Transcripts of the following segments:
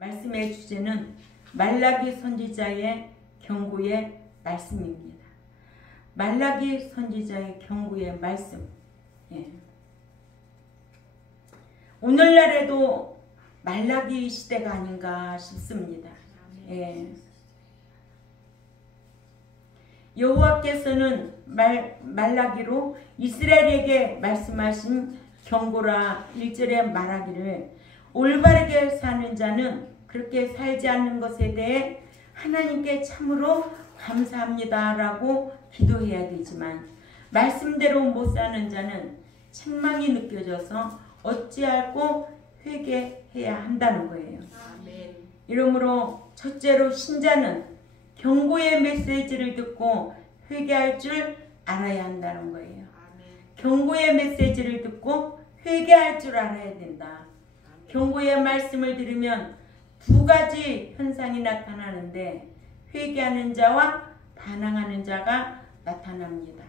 말씀의 주제는 말라기 선지자의 경고의 말씀입니다. 말라기 선지자의 경고의 말씀. 오늘날에도 말라기 시대가 아닌가 싶습니다. 여호와께서는 말라기로 이스라엘에게 말씀하신 경고라 1절에 말하기를 올바르게 사는 자는 그렇게 살지 않는 것에 대해 하나님께 참으로 감사합니다 라고 기도해야 되지만 말씀대로 못 사는 자는 책망이 느껴져서 어찌할꼬 회개해야 한다는 거예요. 이러므로 첫째로 신자는 경고의 메시지를 듣고 회개할 줄 알아야 한다는 거예요. 경고의 메시지를 듣고 회개할 줄 알아야 된다. 경고의 말씀을 들으면 두 가지 현상이 나타나는데 회개하는 자와 반항하는 자가 나타납니다.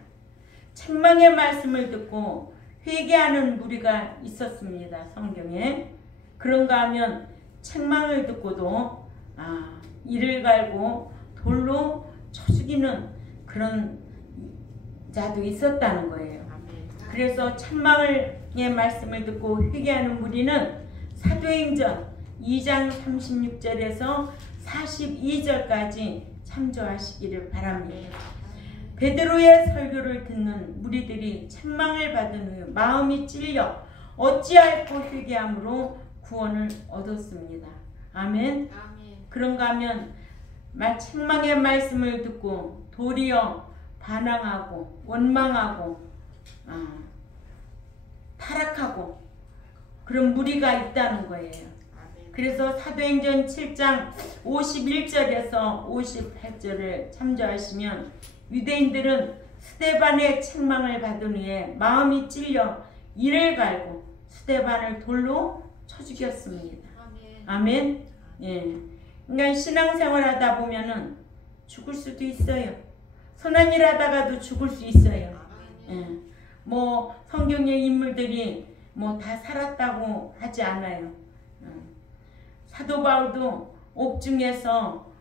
책망의 말씀을 듣고 회개하는 무리가 있었습니다. 성경에. 그런가 하면 책망을 듣고도 이를 갈고 돌로 쳐 죽이는 그런 자도 있었다는 거예요. 그래서 책망의 말씀을 듣고 회개하는 무리는 사도행전 2장 36절에서 42절까지 참조하시기를 바랍니다. 베드로의 설교를 듣는 무리들이 책망을 받은 후 마음이 찔려 어찌할꼬 회개함으로 구원을 얻었습니다. 아멘. 그런가 하면 책망의 말씀을 듣고 도리어 반항하고 원망하고 타락하고 그런 무리가 있다는 거예요. 그래서 사도행전 7장 51절에서 58절을 참조하시면 유대인들은 스데반의 책망을 받은 후에 마음이 찔려 이를 갈고 스데반을 돌로 쳐 죽였습니다. 아멘. 그러니까 신앙생활 하다 보면은 죽을 수도 있어요. 선한 일 하다가도 죽을 수 있어요. 뭐 성경의 인물들이 뭐 다 살았다고 하지 않아요. 사도 바울도 옥중에서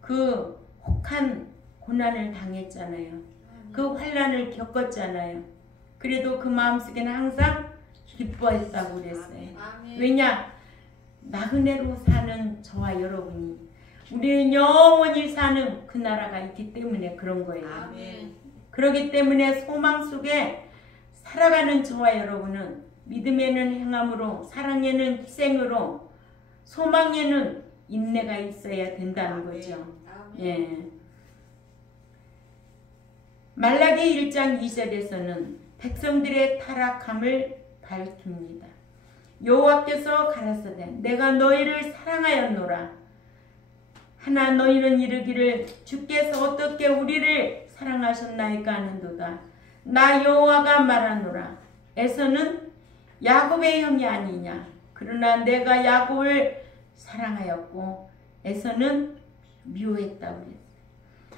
그 혹한 고난을 당했잖아요. 그 환난을 겪었잖아요. 그래도 그 마음속에는 항상 기뻐했다고 그랬어요. 왜냐? 나그네로 사는 저와 여러분이 우리는 영원히 사는 그 나라가 있기 때문에 그런 거예요. 그렇기 때문에 소망 속에 살아가는 저와 여러분은 믿음에는 행함으로 사랑에는 희생으로 소망에는 인내가 있어야 된다는 거죠. 말라기 1장 2절에서는 백성들의 타락함을 밝힙니다. 여호와께서 가라사대 내가 너희를 사랑하였노라. 하나 너희는 이르기를 주께서 어떻게 우리를 사랑하셨나이까 하는도다. 나 여호와가 말하노라. 에서는 야곱의 형이 아니냐. 그러나 내가 야곱을 사랑하였고 에서는 미워했다고 했어요.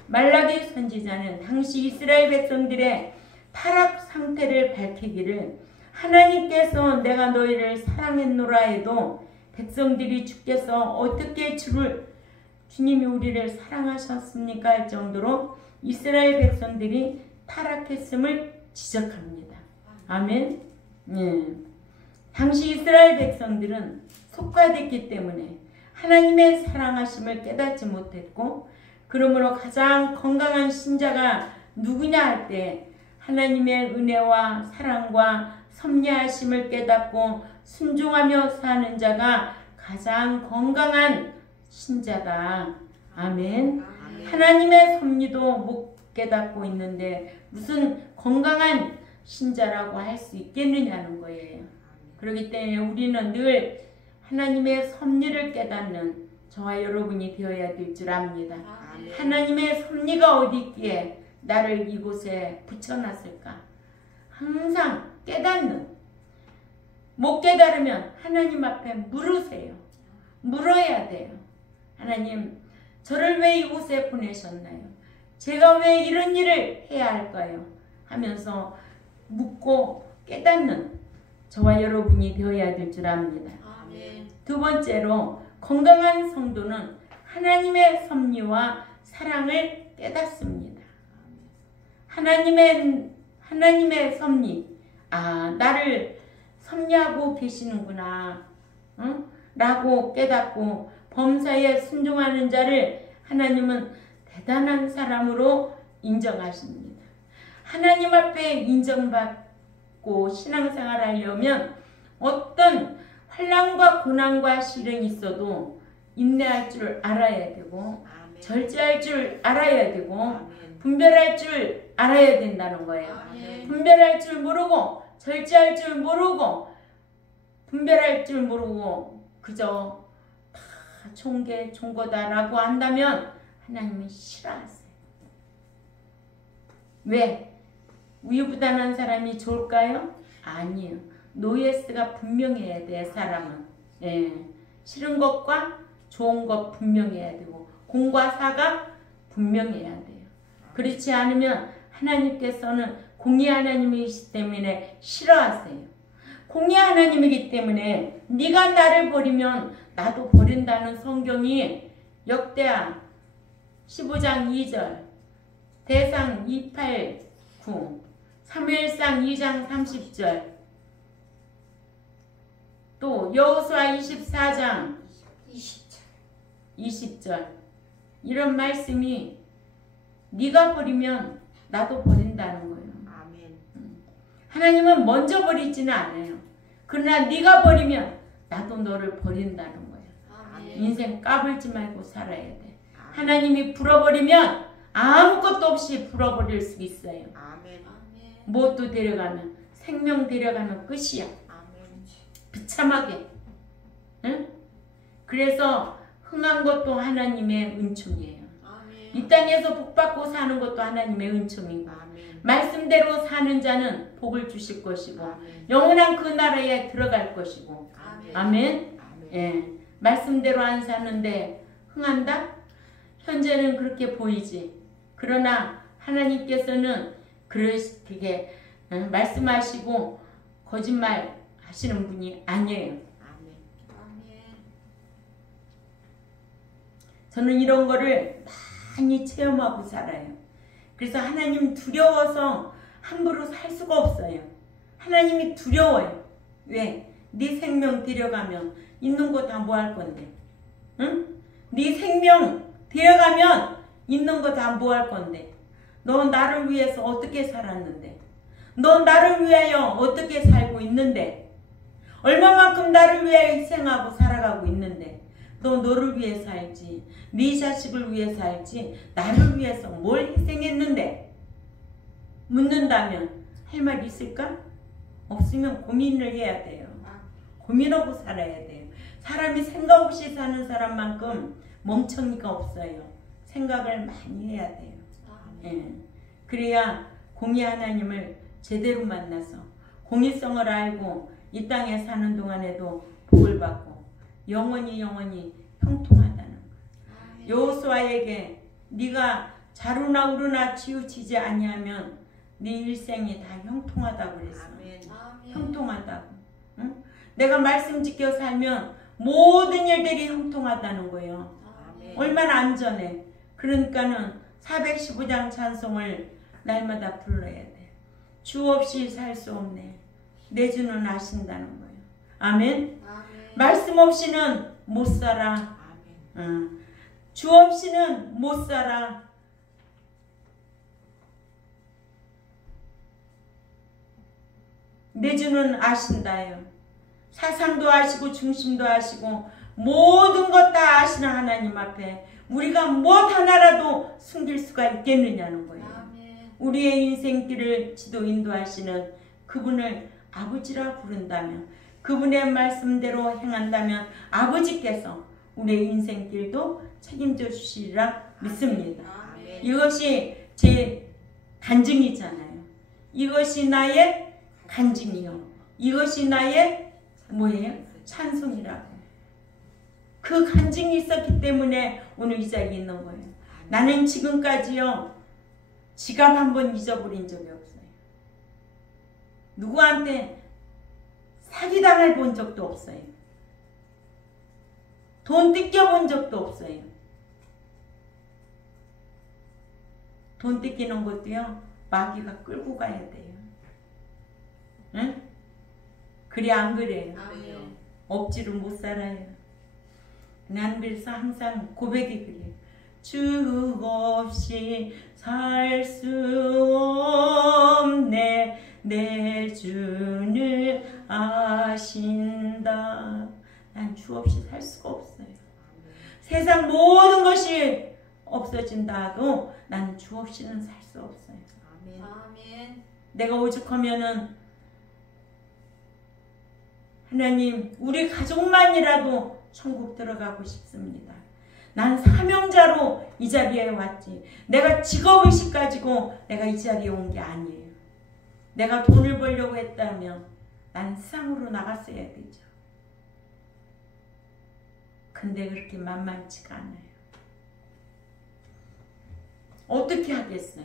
말라기 선지자는 당시 이스라엘 백성들의 타락 상태를 밝히기를 하나님께서 내가 너희를 사랑했노라 해도 백성들이 주께서 어떻게 주님이 우리를 사랑하셨습니까? 할 정도로 이스라엘 백성들이 타락했음을 지적합니다. 아멘. 당시 이스라엘 백성들은 속과됐기 때문에 하나님의 사랑하심을 깨닫지 못했고 그러므로 가장 건강한 신자가 누구냐 할 때 하나님의 은혜와 사랑과 섭리하심을 깨닫고 순종하며 사는 자가 가장 건강한 신자다. 아멘. 하나님의 섭리도 못 깨닫고 있는데 무슨 건강한 신자라고 할 수 있겠느냐는 거예요. 그렇기 때문에 우리는 늘 하나님의 섭리를 깨닫는 저와 여러분이 되어야 될 줄 압니다. 하나님의 섭리가 어디 있기에 나를 이곳에 붙여놨을까? 항상 깨닫는. 못 깨달으면 하나님 앞에 물으세요. 물어야 돼요. 하나님, 저를 왜 이곳에 보내셨나요? 제가 왜 이런 일을 해야 할까요? 하면서 묻고 깨닫는 저와 여러분이 되어야 될 줄 압니다. 두 번째로 건강한 성도는 하나님의 섭리와 사랑을 깨닫습니다. 하나님의 섭리, 나를 섭리하고 계시는구나, 라고 깨닫고 범사에 순종하는 자를 하나님은 대단한 사람으로 인정하십니다. 하나님 앞에 인정받고 신앙생활 하려면 어떤 환난과 고난과 시련이 있어도 인내할 줄 알아야 되고, 아멘. 절제할 줄 알아야 되고, 아멘. 분별할 줄 알아야 된다는 거예요. 아멘. 분별할 줄 모르고 절제할 줄 모르고 분별할 줄 모르고 그저 다 종거다라고 한다면 하나님은 싫어하세요. 왜? 우유부단한 사람이 좋을까요? 아니에요. 노예스가 분명해야 돼. 사람은. 싫은 것과 좋은 것 분명해야 되고 공과 사가 분명해야 돼요. 그렇지 않으면 하나님께서는 공의 하나님이시기 때문에 싫어하세요. 공의 하나님이기 때문에 네가 나를 버리면 나도 버린다는 성경이 역대하 15장 2절, 대상 289, 사무엘상 2장 30절, 또 여호수아 24장 20절 이런 말씀이 네가 버리면 나도 버린다는 거예요. 아멘. 하나님은 먼저 버리지는 않아요. 그러나 네가 버리면 나도 너를 버린다는 거예요. 아멘. 인생 까불지 말고 살아야 돼. 아멘. 하나님이 불어버리면 아무것도 없이 불어버릴 수 있어요. 아멘. 무엇도 데려가면 생명 데려가면 끝이야. 아멘. 비참하게. 응? 그래서 흥한 것도 하나님의 은총이에요. 아멘. 이 땅에서 복받고 사는 것도 하나님의 은총이고, 아멘. 말씀대로 사는 자는 복을 주실 것이고, 아멘. 영원한 그 나라에 들어갈 것이고, 아멘. 아멘. 아멘. 예. 말씀대로 안 사는데 흥한다? 현재는 그렇게 보이지. 그러나 하나님께서는 그렇게 말씀하시고 거짓말 하시는 분이 아니에요. 저는 이런 거를 많이 체험하고 살아요. 그래서 하나님 두려워서 함부로 살 수가 없어요. 하나님이 두려워요. 왜? 네 생명 데려가면 있는 거 다 뭐 할 건데? 응? 네 생명 데려가면 있는 거 다 뭐 할 건데? 너 나를 위해서 어떻게 살았는데? 너 나를 위하여 어떻게 살고 있는데? 얼마만큼 나를 위하여 희생하고 살아가고 있는데? 너 너를 위해 살지, 네 자식을 위해 살지, 나를 위해서 뭘 희생했는데? 묻는다면 할 말 있을까? 없으면 고민을 해야 돼요. 고민하고 살아야 돼요. 사람이 생각 없이 사는 사람만큼 멍청이가 없어요. 생각을 많이 해야 돼요. 예. 그래야 공의 하나님을 제대로 만나서 공의성을 알고 이 땅에 사는 동안에도 복을 받고 영원히 형통하다는 거예요. 여호수아에게 네가 자루나 우루나 치우치지 아니하면 네 일생이 다 형통하다고 그랬어. 아멘. 형통하다고. 응? 내가 말씀 지켜 살면 모든 일들이 형통하다는 거예요. 아멘. 얼마나 안전해. 그러니까는 415장 찬송을 날마다 불러야 돼. 주 없이 살 수 없네. 내 주는 아신다는 거예요. 아멘. 말씀 없이는 못 살아. 주 없이는 못 살아. 내 주는 아신다요. 사상도 아시고 중심도 아시고 모든 것 다 아시는 하나님 앞에 우리가 무엇 하나라도 숨길 수가 있겠느냐는 거예요. 우리의 인생길을 지도 인도하시는 그분을 아버지라 부른다면, 그분의 말씀대로 행한다면 아버지께서 우리의 인생길도 책임져 주시리라 믿습니다. 아멘. 이것이 제 간증이잖아요. 이것이 나의 간증이요. 이것이 나의 뭐예요? 찬송이라고. 그 간증이 있었기 때문에 오늘 이 자리에 있는 거예요. 나는 지금까지요 지갑 한 번 잊어버린 적이 없어요. 누구한테 사기당할 본 적도 없어요. 돈 뜯겨본 적도 없어요. 돈 뜯기는 것도요, 마귀가 끌고 가야 돼요. 응? 그래 안 그래요? 아멘. 억지로 못 살아요. 난 그래서 항상 고백이 그래요. 주 없이 살 수 없네. 내 주는 아신다. 난 주 없이 살 수가 없어요. 세상 모든 것이 없어진다도 난 주 없이는 살 수 없어요. 아멘. 아멘. 내가 오죽하면은 하나님 우리 가족만이라도 천국 들어가고 싶습니다. 난 사명자로 이 자리에 왔지. 내가 직업의식 가지고 내가 이 자리에 온 게 아니에요. 내가 돈을 벌려고 했다면 난 세상으로 나갔어야 되죠. 근데 그렇게 만만치가 않아요. 어떻게 하겠어요?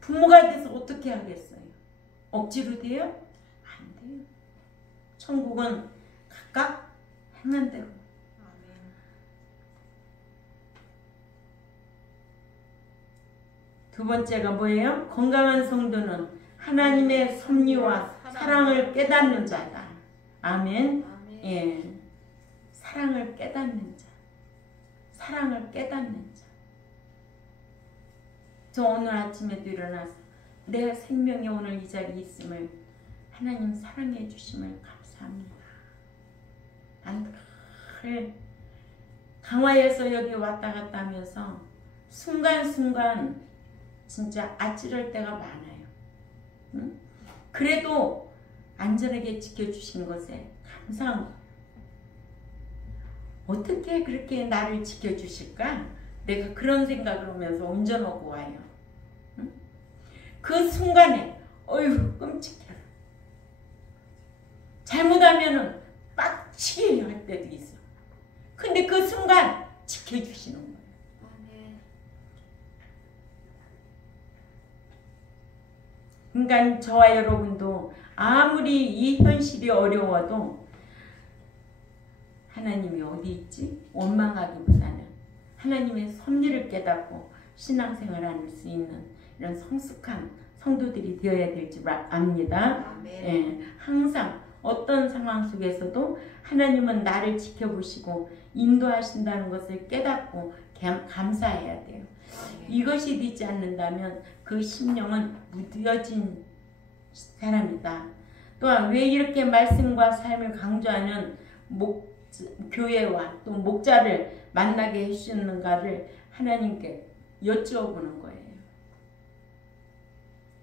부모가 돼서 어떻게 하겠어요? 억지로 돼요? 안 돼요. 천국은 각각 행한 대로. 두 번째가 뭐예요? 건강한 성도는 하나님의 섭리와 사랑을 깨닫는 자다. 아멘. 아멘. 예. 사랑을 깨닫는 자. 사랑을 깨닫는 자. 저 오늘 아침에도 일어나서 내 생명이 오늘 이 자리에 있음을 하나님 사랑해 주심을 감사합니다. 난 늘 강화에서 여기 왔다 갔다 하면서 순간순간 진짜 아찔할 때가 많아요. 응? 그래도 안전하게 지켜주신 것에 감사한 거예요. 어떻게 그렇게 나를 지켜주실까? 내가 그런 생각을 하면서 운전하고 와요. 응? 그 순간에 어휴 끔찍해라. 잘못하면은 빡치게 할 때도 있어. 근데 그 순간 지켜주시는 거예요. 그러니까 저와 여러분도 아무리 이 현실이 어려워도 하나님이 어디 있지? 원망하기보다는 하나님의 섭리를 깨닫고 신앙생활할 수 있는 이런 성숙한 성도들이 되어야 될 줄 압니다. 예, 항상 어떤 상황 속에서도 하나님은 나를 지켜보시고 인도하신다는 것을 깨닫고 감사해야 돼요. 이것이 되지 않는다면 그 심령은 무뎌진 사람이다. 또한 왜 이렇게 말씀과 삶을 강조하는 교회와 또 목자를 만나게 해주시는가를 하나님께 여쭈어보는 거예요.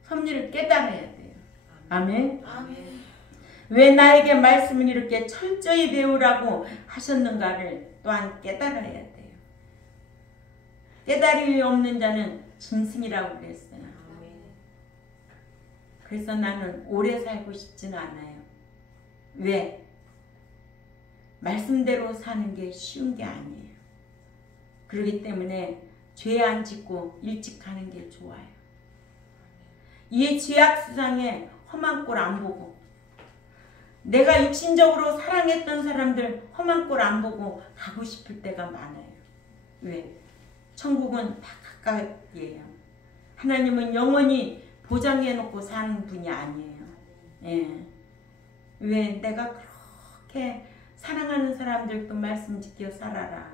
섭리를 깨달아야 돼요. 아멘. 아멘. 왜 나에게 말씀을 이렇게 철저히 배우라고 하셨는가를 또한 깨달아야 돼요. 깨달음이 없는 자는 짐승이라고 그랬어요. 그래서 나는 오래 살고 싶지는 않아요. 왜? 말씀대로 사는 게 쉬운 게 아니에요. 그렇기 때문에 죄 안 짓고 일찍 가는 게 좋아요. 이 죄악세상에 험한 꼴 안 보고 내가 육신적으로 사랑했던 사람들 험한 꼴 안 보고 가고 싶을 때가 많아요. 왜? 천국은 다 가까이에요. 하나님은 영원히 보장해놓고 사는 분이 아니에요. 예. 왜? 내가 그렇게 사랑하는 사람들도 말씀 지켜 살아라.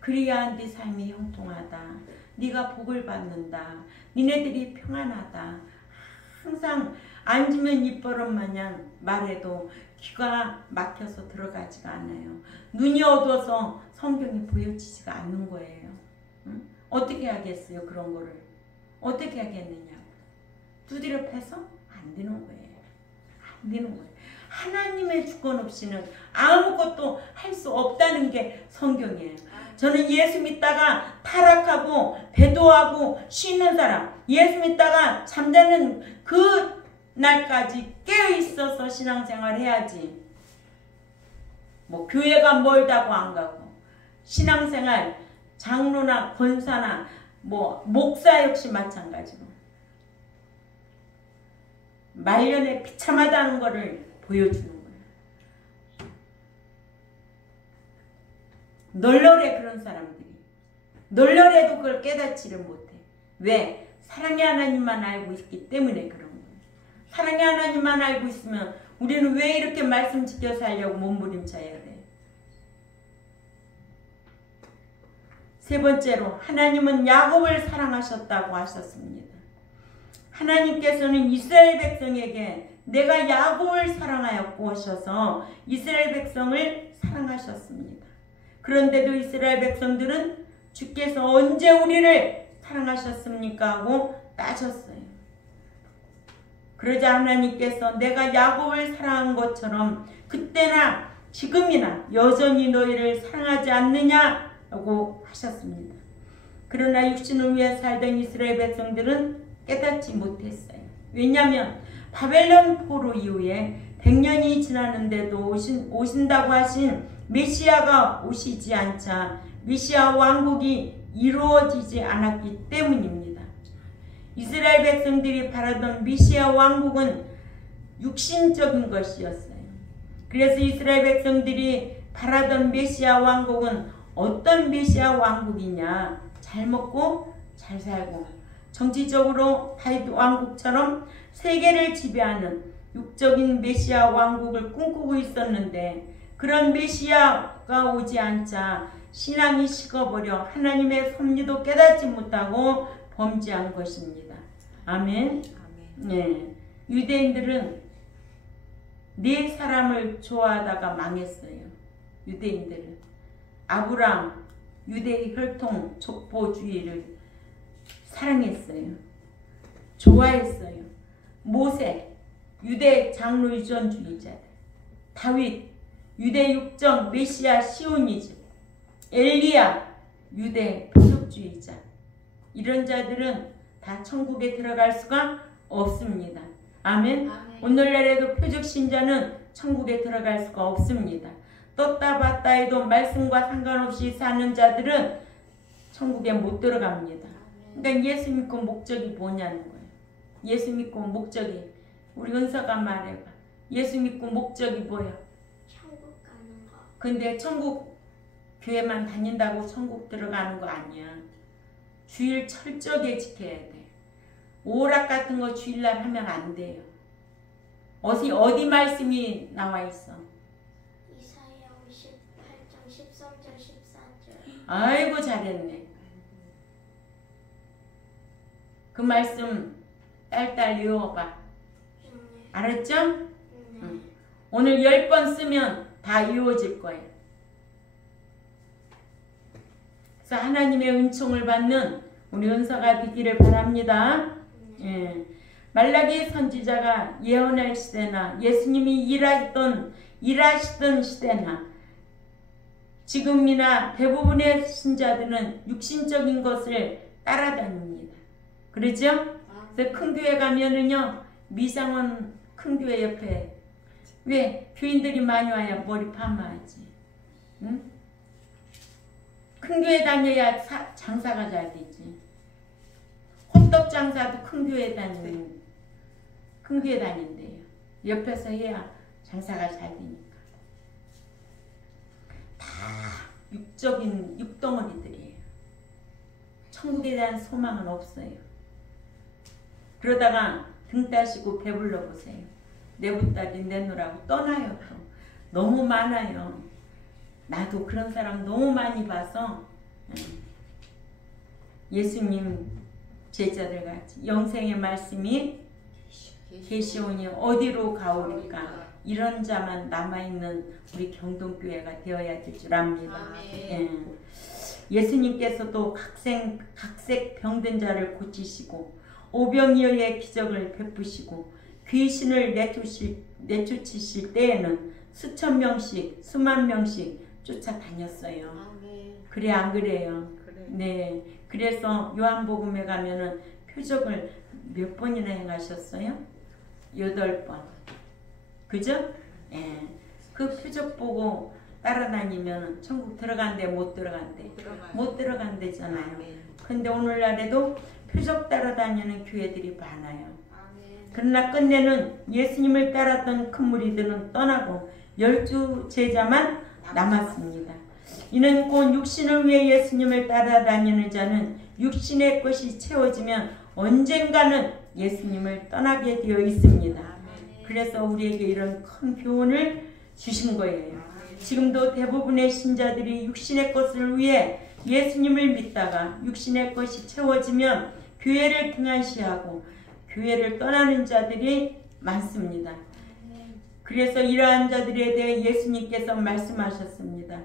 그래야 네 삶이 형통하다. 네가 복을 받는다. 니네들이 평안하다. 항상 앉으면 입버릇 마냥 말해도 귀가 막혀서 들어가지가 않아요. 눈이 어두워서 성경이 보여지지가 않는 거예요. 응? 어떻게 하겠어요? 그런 거를. 어떻게 하겠느냐고. 두드려 패서 안 되는 거예요. 안 되는 거예요. 하나님의 주권 없이는 아무것도 할 수 없다는 게 성경이에요. 저는 예수 믿다가 타락하고 배도하고 쉬는 사람, 예수 믿다가 잠자는 그 날까지 깨어있어서 신앙생활 해야지. 뭐 교회가 멀다고 안 가고 신앙생활 장로나 권사나 뭐 목사 역시 마찬가지고 말년에 비참하다는 것을 보여주는 거예요. 널널해. 그런 사람들이 널널해도 그걸 깨닫지를 못해. 왜? 사랑의 하나님만 알고 있기 때문에 그런 거예요. 사랑의 하나님만 알고 있으면 우리는 왜 이렇게 말씀 지켜 살려고 몸부림쳐야 돼? 세 번째로 하나님은 야곱을 사랑하셨다고 하셨습니다. 하나님께서는 이스라엘 백성에게 내가 야곱을 사랑하였고 하셔서 이스라엘 백성을 사랑하셨습니다. 그런데도 이스라엘 백성들은 주께서 언제 우리를 사랑하셨습니까? 하고 따졌어요. 그러자 하나님께서 내가 야곱을 사랑한 것처럼 그때나 지금이나 여전히 너희를 사랑하지 않느냐라고 하셨습니다. 그러나 육신을 위해 살던 이스라엘 백성들은 깨닫지 못했어요. 왜냐하면 바벨론 포로 이후에 100년이 지났는데도 오신다고 하신 메시아가 오시지 않자 메시아 왕국이 이루어지지 않았기 때문입니다. 이스라엘 백성들이 바라던 메시아 왕국은 육신적인 것이었어요. 그래서 이스라엘 백성들이 바라던 메시아 왕국은 어떤 메시아 왕국이냐? 잘 먹고 잘 살고 정치적으로 다윗 왕국처럼 세계를 지배하는 육적인 메시아 왕국을 꿈꾸고 있었는데 그런 메시아가 오지 않자 신앙이 식어버려 하나님의 섭리도 깨닫지 못하고 범죄한 것입니다. 아멘. 네. 유대인들은 네 사람을 좋아하다가 망했어요. 유대인들은 아브람 유대의 혈통 족보주의를 사랑했어요. 좋아했어요. 모세 유대 장로 유전주의자들, 다윗 유대 육정 메시아 시오니즘, 엘리야 유대 표적주의자, 이런 자들은 다 천국에 들어갈 수가 없습니다. 아멘. 오늘날에도 표적신자는 천국에 들어갈 수가 없습니다. 떴다 봤다 해도 말씀과 상관없이 사는 자들은 천국에 못 들어갑니다. 그러니까 예수 믿고 목적이 뭐냐는 거예요. 예수 믿고 목적이, 우리 은서가 말해봐. 예수 믿고 목적이 뭐야? 천국 가는 거. 근데 천국 교회만 다닌다고 천국 들어가는 거 아니야. 주일 철저하게 지켜야 돼. 오락 같은 거 주일날 하면 안 돼요. 어디 말씀이 나와 있어? 이사야 58장 13절 14절. 아이고 잘했네. 그 말씀 딸딸 외워봐. 알았죠? 응. 오늘 10번 쓰면 다 이루어질 거예요. 그래서 하나님의 은총을 받는 우리 은서가 되기를 바랍니다. 예. 말라기 선지자가 예언할 시대나 예수님이 일하시던 시대나 지금이나 대부분의 신자들은 육신적인 것을 따라다닙니다. 그렇죠? 그래서 큰 교회 가면은요, 미상원 큰 교회 옆에 왜 교인들이 많이 와야 머리 파마하지? 응? 큰 교회 다녀야 장사가 잘 되지. 호떡 장사도 큰 교회 다닌대요. 옆에서 해야 장사가 잘 되니까. 다 육적인 육덩어리들이에요. 천국에 대한 소망은 없어요. 그러다가 등 따시고 배불러 보세요. 내부딸이 내놓으라고 떠나요. 또. 너무 많아요. 나도 그런 사람 너무 많이 봐서 예수님 제자들 같이 영생의 말씀이 계시오니 어디로 가오리까. 이런 자만 남아있는 우리 경동교회가 되어야 될 줄 압니다. 예. 예수님께서도 각색 병든 자를 고치시고 오병이어의 기적을 베푸시고 귀신을 내쫓으실 때에는 수천 명씩 수만 명씩 쫓아다녔어요. 그래 안 그래요? 그래. 네. 그래서 요한복음에 가면은 표적을 몇 번이나 행하셨어요? 8번. 그죠? 예. 그 표적 보고 따라다니면 천국 들어간대 못 들어간대? 못 들어간대잖아요. 근데 오늘날에도 표적 따라다니는 교회들이 많아요. 그러나 끝내는 예수님을 따랐던 큰 무리들은 떠나고 12 제자만 남았습니다. 이는 곧 육신을 위해 예수님을 따라다니는 자는 육신의 것이 채워지면 언젠가는 예수님을 떠나게 되어 있습니다. 그래서 우리에게 이런 큰 교훈을 주신 거예요. 지금도 대부분의 신자들이 육신의 것을 위해 예수님을 믿다가 육신의 것이 채워지면 교회를 등한시하고 교회를 떠나는 자들이 많습니다. 그래서 이러한 자들에 대해 예수님께서 말씀하셨습니다.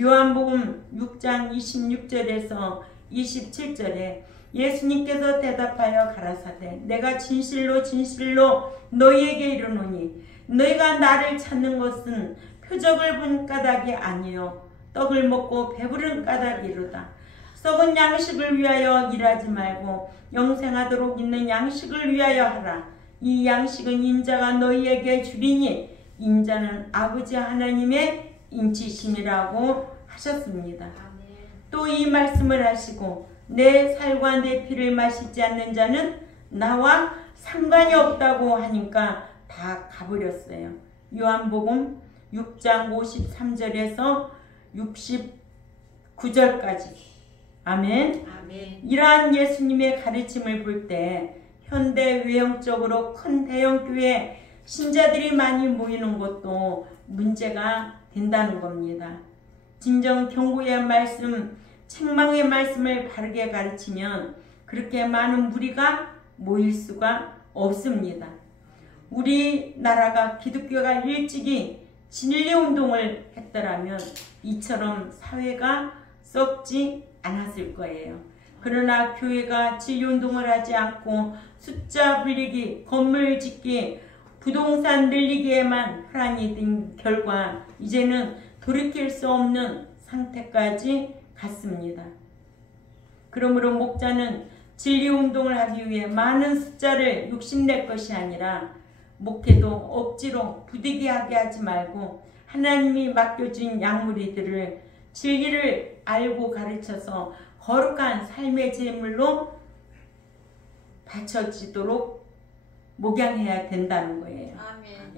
요한복음 6장 26절에서 27절에 예수님께서 대답하여 가라사대 내가 진실로 진실로 너희에게 이르노니 너희가 나를 찾는 것은 표적을 본 까닭이 아니요 떡을 먹고 배부른 까닭이로다. 썩은 양식을 위하여 일하지 말고 영생하도록 있는 양식을 위하여 하라. 이 양식은 인자가 너희에게 주리니 인자는 아버지 하나님의 인치심이라고 하셨습니다. 또 이 말씀을 하시고 내 살과 내 피를 마시지 않는 자는 나와 상관이 없다고 하니까 다 가버렸어요. 요한복음 6장 53절에서 69절까지. 아멘. 이러한 예수님의 가르침을 볼 때 현대 외형적으로 큰 대형교회 신자들이 많이 모이는 것도 문제가 된다는 겁니다. 진정 경고의 말씀, 책망의 말씀을 바르게 가르치면 그렇게 많은 무리가 모일 수가 없습니다. 우리나라가 기독교가 일찍이 진리운동을 했더라면 이처럼 사회가 썩지 않았을 거예요. 그러나 교회가 진리운동을 하지 않고 숫자 불리기, 건물 짓기, 부동산 늘리기에만 혈안이 된 결과 이제는 돌이킬 수 없는 상태까지 갔습니다. 그러므로 목자는 진리운동을 하기 위해 많은 숫자를 욕심낼 것이 아니라 목회도 억지로 부득이하게 하지 말고 하나님이 맡겨준 양무리들을 진리를 알고 가르쳐서 거룩한 삶의 제물로 바쳐지도록 목양해야 된다는 거예요.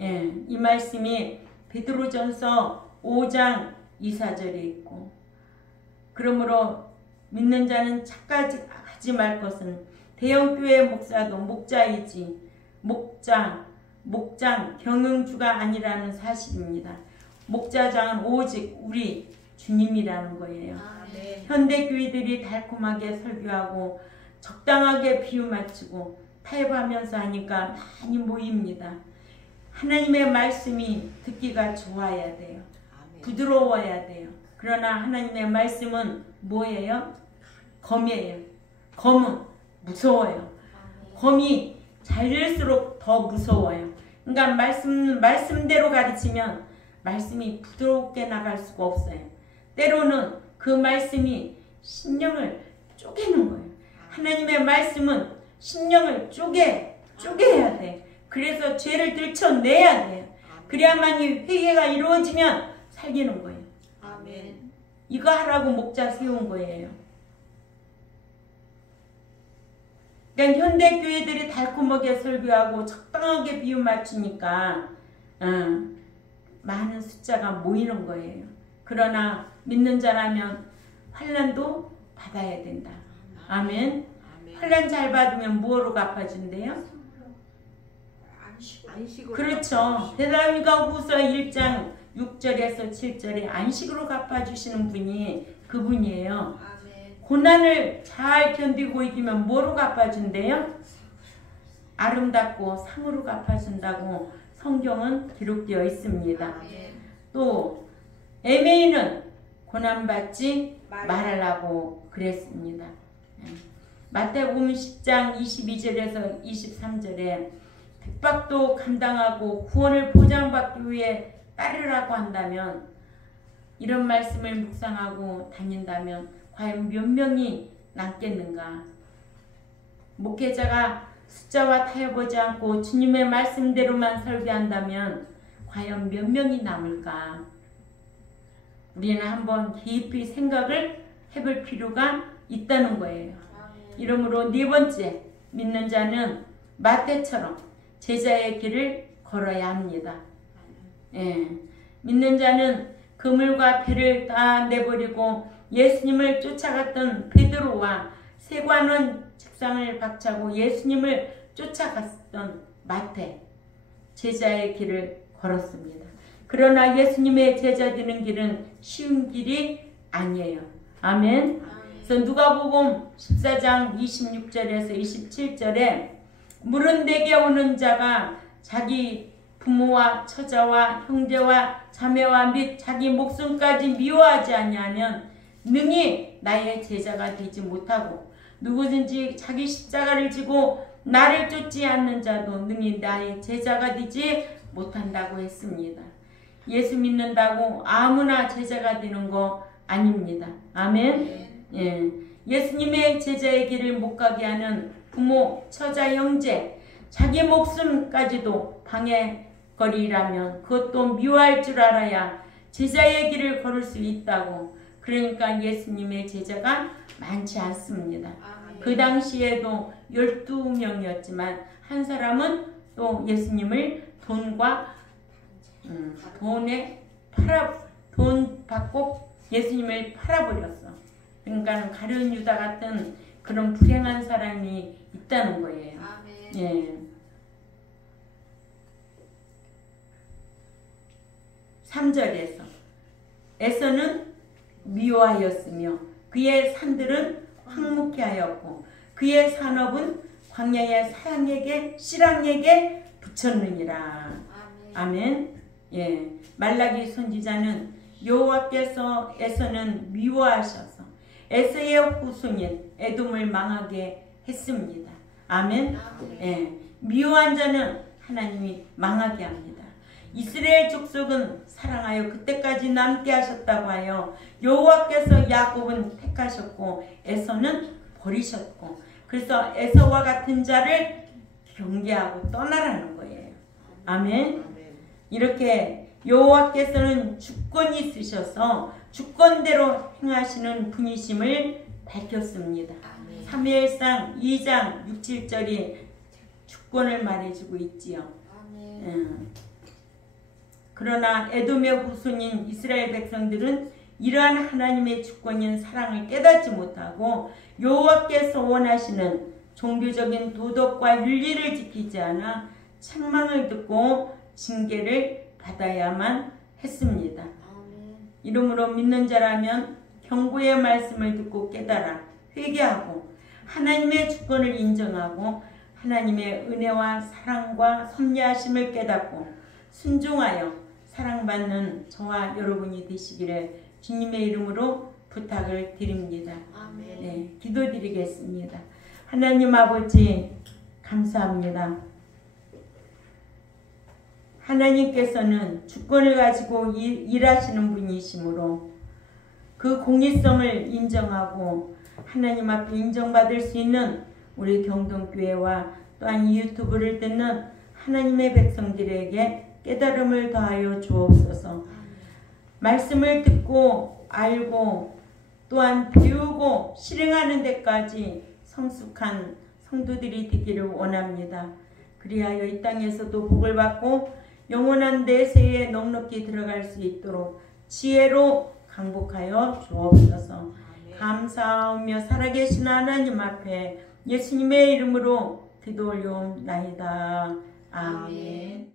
예, 이 말씀이 베드로전서 5장 2,4절에 있고 그러므로 믿는 자는 착각하지 말 것은 대형교회 목사도 목자이지 목장 경영주가 아니라는 사실입니다. 목자장은 오직 우리 주님이라는 거예요. 현대교회들이 달콤하게 설교하고 적당하게 비유 맞추고 타협하면서 하니까 많이 모입니다. 하나님의 말씀이 듣기가 좋아야 돼요. 부드러워야 돼요. 그러나 하나님의 말씀은 뭐예요? 검이에요. 검은 무서워요. 검이 잘릴수록 더 무서워요. 그러니까 말씀대로 가르치면 말씀이 부드럽게 나갈 수가 없어요. 때로는 그 말씀이 심령을 쪼개는 거예요. 하나님의 말씀은 심령을 쪼개야 돼. 그래서 죄를 들춰내야 돼요. 그래야만이 회개가 이루어지면 살리는 거예요. 이거 하라고 목자 세운 거예요. 그러니까 현대교회들이 달콤하게 설교하고 적당하게 비유 맞추니까 많은 숫자가 모이는 거예요. 그러나 믿는 자라면 환난도 받아야 된다. 아멘. 환난 잘 받으면 뭐로 갚아준대요? 안식으로. 그렇죠. 데살로니가 후서 1장 6절에서 7절에 안식으로 갚아주시는 분이 그분이에요. 고난을 잘 견디고 이기면 뭐로 갚아준대요? 아름답고 상으로 갚아준다고 성경은 기록되어 있습니다. 또 에메이는 고난받지 말라고 그랬습니다. 마태복음 10장 22절에서 23절에 핍박도 감당하고 구원을 보장받기 위해 따르라고 한다면 이런 말씀을 묵상하고 다닌다면 과연 몇 명이 남겠는가? 목회자가 숫자와 타협하지 않고 주님의 말씀대로만 설교한다면 과연 몇 명이 남을까? 우리는 한번 깊이 생각을 해볼 필요가 있다는 거예요. 이러므로 네 번째, 믿는 자는 마태처럼 제자의 길을 걸어야 합니다. 예, 믿는 자는 그물과 배를 다 내버리고 예수님을 쫓아갔던 베드로와 세관원 책상을 박차고 예수님을 쫓아갔던 마태, 제자의 길을 걸었습니다. 그러나 예수님의 제자 되는 길은 쉬운 길이 아니에요. 아멘. 그래서 누가복음 14장 26절에서 27절에 물은 내게 오는 자가 자기 부모와 처자와 형제와 자매와 및 자기 목숨까지 미워하지 아니하면 능히 나의 제자가 되지 못하고 누구든지 자기 십자가를 지고 나를 쫓지 않는 자도 능히 나의 제자가 되지 못한다고 했습니다. 예수 믿는다고 아무나 제자가 되는 거 아닙니다. 아멘. 예. 예수님의 제자의 길을 못 가게 하는 부모, 처자, 형제, 자기 목숨까지도 방해거리라면 그것도 미워할 줄 알아야 제자의 길을 걸을 수 있다고. 그러니까 예수님의 제자가 많지 않습니다. 그 당시에도 12명이었지만 한 사람은 또 예수님을 돈 받고 예수님을 팔아버렸어. 그러니까 가룟 유다 같은 그런 불행한 사람이 있다는 거예요. 아멘. 예. 3절에서 에서는 미워하였으며 그의 산들은 황무케 하였고 그의 산업은 광야의 사양에게 실랑에게 붙였느니라. 아멘. 예. 말라기 선지자는 여호와께서 에서는 미워하셔서 에서의 후손인 에돔을 망하게 했습니다. 아멘. 예. 미워한 자는 하나님이 망하게 합니다. 이스라엘 족속은 사랑하여 그때까지 남게 하셨다고 하여 여호와께서 야곱은 택하셨고 에서는 버리셨고 그래서 에서와 같은 자를 경계하고 떠나라는 거예요. 아멘. 이렇게 여호와께서는 주권이 있으셔서 주권대로 행하시는 분이심을 밝혔습니다. 사무엘상 2장 6, 7절이 주권을 말해주고 있지요. 그러나 에돔의 후손인 이스라엘 백성들은 이러한 하나님의 주권인 사랑을 깨닫지 못하고 여호와께서 원하시는 종교적인 도덕과 윤리를 지키지 않아 책망을 듣고 징계를 받아야만 했습니다. 이러므로 믿는 자라면 경고의 말씀을 듣고 깨달아 회개하고 하나님의 주권을 인정하고 하나님의 은혜와 사랑과 섭리하심을 깨닫고 순종하여 사랑받는 저와 여러분이 되시기를 주님의 이름으로 부탁을 드립니다. 아멘. 네, 기도드리겠습니다. 하나님 아버지 감사합니다. 하나님께서는 주권을 가지고 일하시는 분이시므로 그 공의성을 인정하고 하나님 앞에 인정받을 수 있는 우리 경동교회와 또한 이 유튜브를 듣는 하나님의 백성들에게 깨달음을 더하여 주옵소서. 말씀을 듣고 알고 또한 배우고 실행하는 데까지 성숙한 성도들이 되기를 원합니다. 그리하여 이 땅에서도 복을 받고 영원한 내세에 넉넉히 들어갈 수 있도록 지혜로 강복하여 주옵소서. 감사하며 살아계신 하나님 앞에 예수님의 이름으로 기도 올려옵나이다. 아멘.